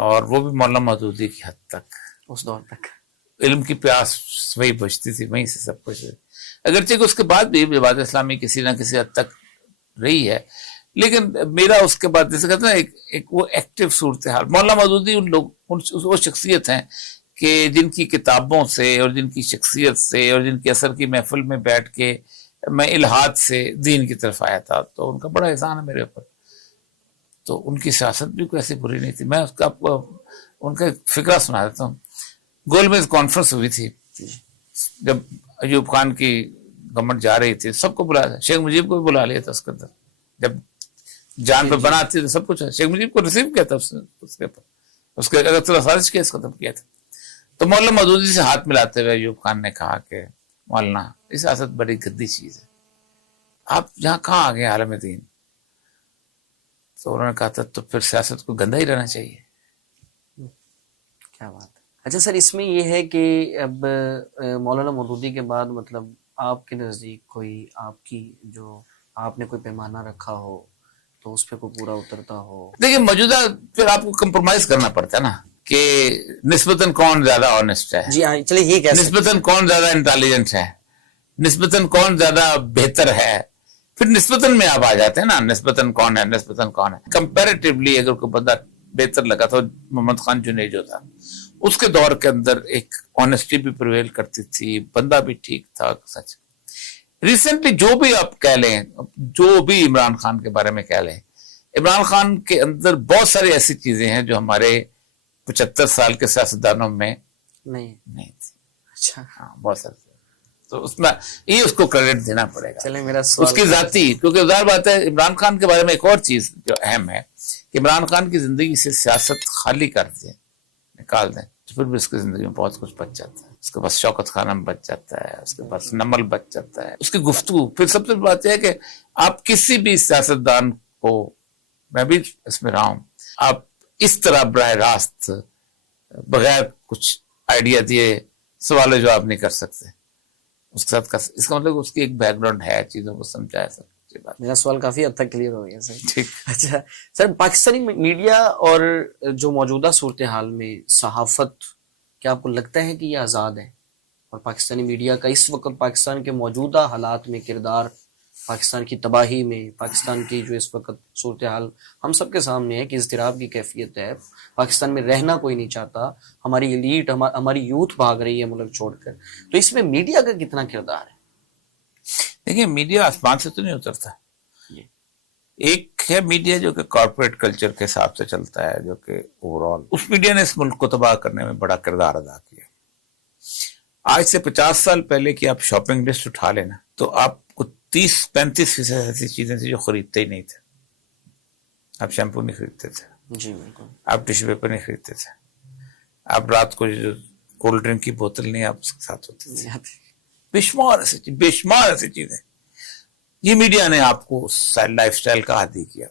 اور وہ بھی مولانا مودودی کی حد تک، اس دور تک علم کی پیاس وہی بجتی تھی، وہیں سے سب کچھ، اگرچہ کہ اس کے بعد بھی جماعت اسلامی کسی نہ کسی حد تک رہی ہے، لیکن میرا اس کے بعد جیسے کہتے ہیں ایک وہ ایکٹیو صورتحال، مولانا مودودی وہ شخصیت ہیں کہ جن کی کتابوں سے اور جن کی شخصیت سے اور جن کی اثر کی محفل میں بیٹھ کے میں الہاد سے دین کی طرف آیا تھا، تو ان کا بڑا احسان ہے میرے اوپر. تو ان کی سیاست بھی کوئی ایسی بری نہیں تھی. میں اس کا آپ کو ان کا ایک فقرہ سنا دیتا ہوں. گول میز کانفرنس ہوئی تھی، جب ایوب خان کی گورنمنٹ جا رہی تھی، سب کو بلایا، شیخ مجیب کو بھی بلا لیا تھا اس کے اندر، جب جان پہ بناتی تو سب کچھ، شیخ مجیب کو ریسیو کیا تھا اس کے اگر سازش کیس ختم کیا تھا. تو مولانا مودودی سے ہاتھ ملاتے ہوئے ایوب خان نے کہا کہ مولانا یہ سیاست بڑی گندی چیز ہے، آپ یہاں کہاں آ گئے عالم دین؟ تو انہوں نے کہا تھا تو پھر سیاست کو گندا ہی رہنا چاہیے. کیا بات ہے. اچھا سر، اس میں یہ ہے کہ اب مولانا مودودی کے بعد مطلب آپ کے نزدیک کوئی آپ کی جو آپ نے کوئی پیمانہ رکھا ہو تو اس پہ کوئی پورا اترتا ہو؟ دیکھیں موجودہ پھر آپ کو کمپرومائز کرنا پڑتا ہے نا، کہ نسبتاً کون زیادہ آنےسٹ ہے، جی ہاں چلیے یہ کہہ سکتے نسبتاً کون زیادہ انٹیلیجنٹ ہے، نسبتاً کون زیادہ بہتر ہے، پھر نسبتاً میں آپ آ جاتے ہیں نا، نسبتاً کون ہے، نسبتاً کون ہے. کمپیریٹیولی اگر کوئی بندہ بہتر لگا تو محمد خان جنید جو تھا، اس کے دور کے اندر ایک آنےسٹی بھی پریویل کرتی تھی، بندہ بھی ٹھیک تھا. سچ ریسنٹلی جو بھی آپ کہہ لیں، جو بھی عمران خان کے بارے میں کہہ لیں، عمران خان کے اندر بہت ساری ایسی چیزیں ہیں جو ہمارے 75 سال کے سیاستدانوں میں نہیں تھی. اچھا ہاں بہت ساری، تو اس میں یہ اس کو کریڈٹ دینا پڑے گا. چلیں میرا اس سوال کی ذاتی، کیونکہ ظاہر بات ہے عمران خان کے بارے میں ایک اور چیز جو اہم ہے کہ عمران خان کی زندگی سے سیاست خالی کر دیں، نکال دیں، تو پھر بھی اس کی زندگی میں بہت کچھ بچ جاتا ہے. اس کے پاس شوکت خانم بچ جاتا ہے، اس کے پاس نمل بچ جاتا ہے، اس کی گفتگو. پھر سب سے بات یہ ہے کہ آپ کسی بھی سیاستدان کو، میں بھی اس میں رہا ہوں، آپ اس طرح براہ راست بغیر کچھ آئیڈیا دیے سوال و جواب نہیں کر سکتے. اس کے ساتھ اس کا مطلب اس کی ایک بیک گراؤنڈ ہے، چیزوں کو سمجھایا سب. میرا سوال کافی حد تک کلیئر ہو گیا سر. ٹھیک. اچھا سر، پاکستانی میڈیا اور جو موجودہ صورتحال میں صحافت، کیا آپ کو لگتا ہے کہ یہ آزاد ہے؟ اور پاکستانی میڈیا کا اس وقت پاکستان کے موجودہ حالات میں کردار، پاکستان کی تباہی میں، پاکستان کی جو اس وقت صورتحال ہم سب کے سامنے ہے کہ اضطراب کی کیفیت ہے، پاکستان میں رہنا کوئی نہیں چاہتا، ہماری ایلیٹ، ہماری یوتھ بھاگ رہی ہے ملک چھوڑ کر، تو اس میں میڈیا کا کتنا کردار ہے؟ دیکھیں میڈیا آسمان سے تو نہیں اترتا. ایک ہے میڈیا جو کہ کارپوریٹ کلچر کے حساب سے چلتا ہے، جو کہ اوور آل اس میڈیا نے اس ملک کو تباہ کرنے میں بڑا کردار ادا کیا. آج سے 50 سال پہلے کی آپ شاپنگ لسٹ اٹھا لینا تو آپ کو 30-35% ایسی چیزیں تھیں جو خریدتے ہی نہیں تھے. آپ شیمپو نہیں خریدتے تھے، جی بالکل، آپ ٹیشو پیپر نہیں خریدتے تھے، آپ رات کو جو کولڈ ڈرنک کی بوتل نہیں آپ اس کے ساتھ ہوتی تھی، بے شمار ایسی چیزیں. یہ میڈیا نے آپ کو لائف سٹائل کا عادی کیا.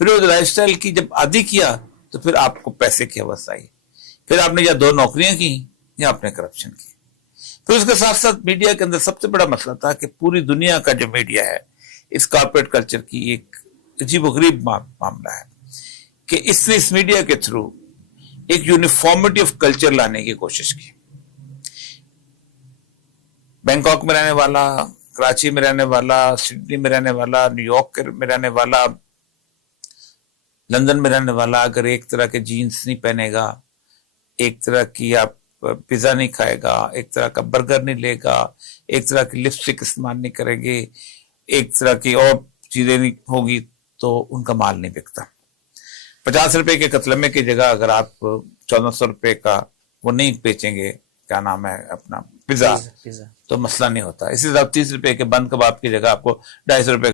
پھر وہ لائف سٹائل کی جب عادی کیا تو پھر آپ کو پیسے کی حوث آئی، پھر آپ نے یا 2 نوکریاں کی یا آپ نے کرپشن کی. پھر اس کے ساتھ ساتھ میڈیا کے اندر سب سے بڑا مسئلہ تھا کہ پوری دنیا کا جو میڈیا ہے اس کارپوریٹ کلچر کی ایک عجیب و غریب معاملہ ہے کہ اس نے اس میڈیا کے تھرو ایک یونیفارمٹی آف کلچر لانے کی کوشش کی. بینکاک میں رہنے والا، کراچی میں رہنے والا، سڈنی میں رہنے والا، نیو یارک میں رہنے والا، لندن میں رہنے والا اگر ایک طرح کے جینز نہیں پہنے گا، ایک طرح کی آپ پیزا نہیں کھائے گا، ایک طرح کا برگر نہیں لے گا، ایک طرح کی لپسٹک استعمال نہیں کرے گے، ایک طرح کی اور چیزیں نہیں ہوگی تو ان کا مال نہیں بکتا. 50 روپے کے قتلمے کی جگہ اگر آپ 1400 روپے کا وہ نہیں بیچیں گے، کیا نام ہے اپنا، پیزا، تو مسئلہ نہیں ہوتا. اسی طرح 30 روپے کے بند کباب کی جگہ آپ کو 250 روپے